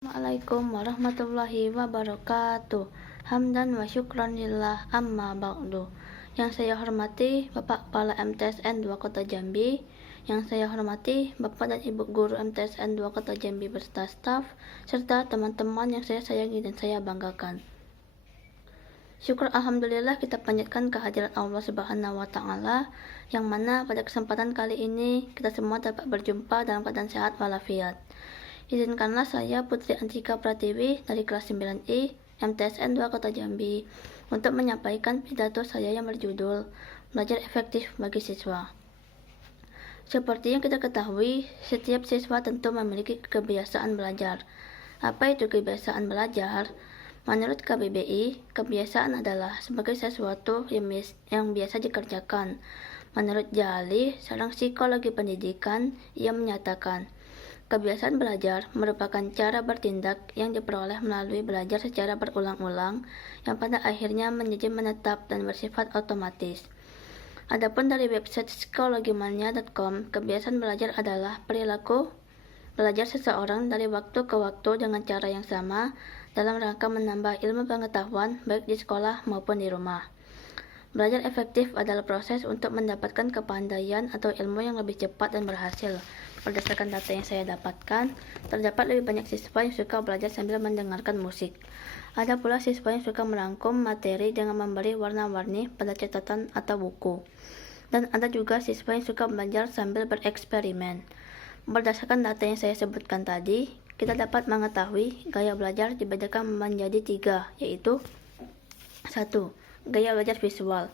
Assalamualaikum warahmatullahi wabarakatuh. Hamdan wa syukran lillah amma ba'du. Yang saya hormati Bapak Kepala MTSN 2 Kota Jambi, yang saya hormati Bapak dan Ibu Guru MTSN 2 Kota Jambi beserta staf, serta teman-teman yang saya sayangi dan saya banggakan. Syukur alhamdulillah kita panjatkan kehadiran Allah Subhanahu wa taala, yang mana pada kesempatan kali ini kita semua dapat berjumpa dalam keadaan sehat walafiat. Izinkanlah saya Putri Antika Pratiwi dari kelas 9I MTSN 2 Kota Jambi untuk menyampaikan pidato saya yang berjudul Belajar Efektif bagi Siswa. Seperti yang kita ketahui, setiap siswa tentu memiliki kebiasaan belajar. Apa itu kebiasaan belajar? Menurut KBBI, kebiasaan adalah sebagai sesuatu yang biasa dikerjakan. Menurut Jali, seorang psikologi pendidikan, ia menyatakan, kebiasaan belajar merupakan cara bertindak yang diperoleh melalui belajar secara berulang-ulang yang pada akhirnya menjadi menetap dan bersifat otomatis. Adapun dari website psikologimania.com, kebiasaan belajar adalah perilaku belajar seseorang dari waktu ke waktu dengan cara yang sama dalam rangka menambah ilmu pengetahuan baik di sekolah maupun di rumah. Belajar efektif adalah proses untuk mendapatkan kepandaian atau ilmu yang lebih cepat dan berhasil. Berdasarkan data yang saya dapatkan, terdapat lebih banyak siswa yang suka belajar sambil mendengarkan musik. Ada pula siswa yang suka merangkum materi dengan memberi warna-warni pada catatan atau buku. Dan ada juga siswa yang suka belajar sambil bereksperimen. Berdasarkan data yang saya sebutkan tadi, kita dapat mengetahui gaya belajar dibedakan menjadi 3, yaitu 1. Gaya belajar visual,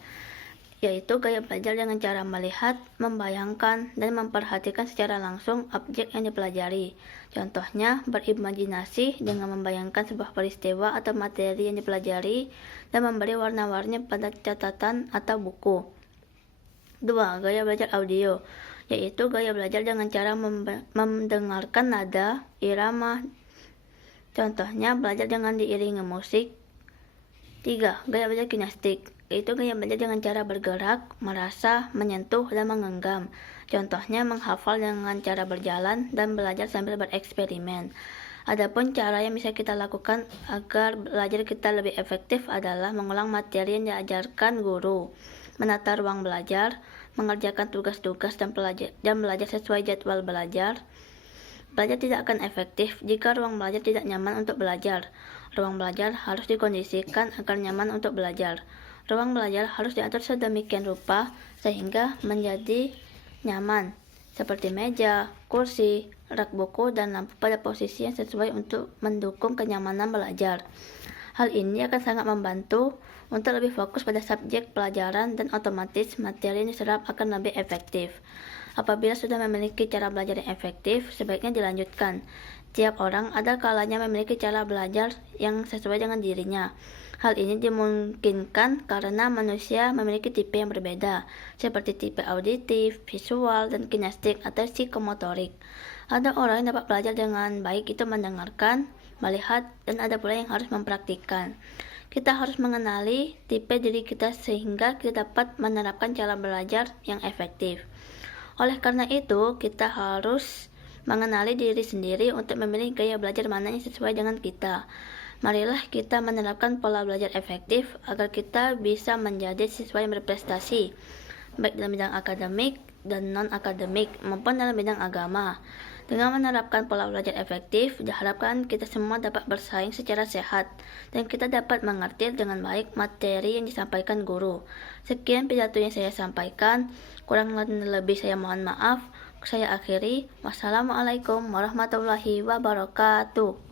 yaitu gaya belajar dengan cara melihat, membayangkan, dan memperhatikan secara langsung objek yang dipelajari. Contohnya, berimajinasi dengan membayangkan sebuah peristiwa atau materi yang dipelajari dan memberi warna-warni pada catatan atau buku. 2. Gaya belajar audio, yaitu gaya belajar dengan cara mendengarkan nada, irama. Contohnya, belajar dengan diiringi musik. 3. Gaya belajar kinestik, yaitu gaya belajar dengan cara bergerak, merasa, menyentuh, dan menggenggam. Contohnya, menghafal dengan cara berjalan dan belajar sambil bereksperimen. Adapun cara yang bisa kita lakukan agar belajar kita lebih efektif adalah mengulang materi yang diajarkan guru, menata ruang belajar, mengerjakan tugas-tugas dan belajar sesuai jadwal belajar. Belajar tidak akan efektif jika ruang belajar tidak nyaman untuk belajar. Ruang belajar harus dikondisikan agar nyaman untuk belajar. Ruang belajar harus diatur sedemikian rupa sehingga menjadi nyaman, seperti meja, kursi, rak buku, dan lampu pada posisi yang sesuai untuk mendukung kenyamanan belajar. Hal ini akan sangat membantu untuk lebih fokus pada subjek pelajaran dan otomatis materi yang diserap akan lebih efektif. Apabila sudah memiliki cara belajar yang efektif, sebaiknya dilanjutkan. Tiap orang ada kalanya memiliki cara belajar yang sesuai dengan dirinya. Hal ini dimungkinkan karena manusia memiliki tipe yang berbeda, seperti tipe auditif, visual, dan kinestik atau psikomotorik. Ada orang yang dapat belajar dengan baik itu mendengarkan, melihat, dan ada pula yang harus mempraktikkan. Kita harus mengenali tipe diri kita sehingga kita dapat menerapkan cara belajar yang efektif. Oleh karena itu, kita harus mengenali diri sendiri untuk memilih gaya belajar mana yang sesuai dengan kita. Marilah kita menerapkan pola belajar efektif agar kita bisa menjadi siswa yang berprestasi, baik dalam bidang akademik dan non-akademik maupun dalam bidang agama. Dengan menerapkan pola belajar efektif, diharapkan kita semua dapat bersaing secara sehat dan kita dapat mengerti dengan baik materi yang disampaikan guru. Sekian pidato yang saya sampaikan, kurang lebih saya mohon maaf. Saya akhiri. Wassalamualaikum warahmatullahi wabarakatuh.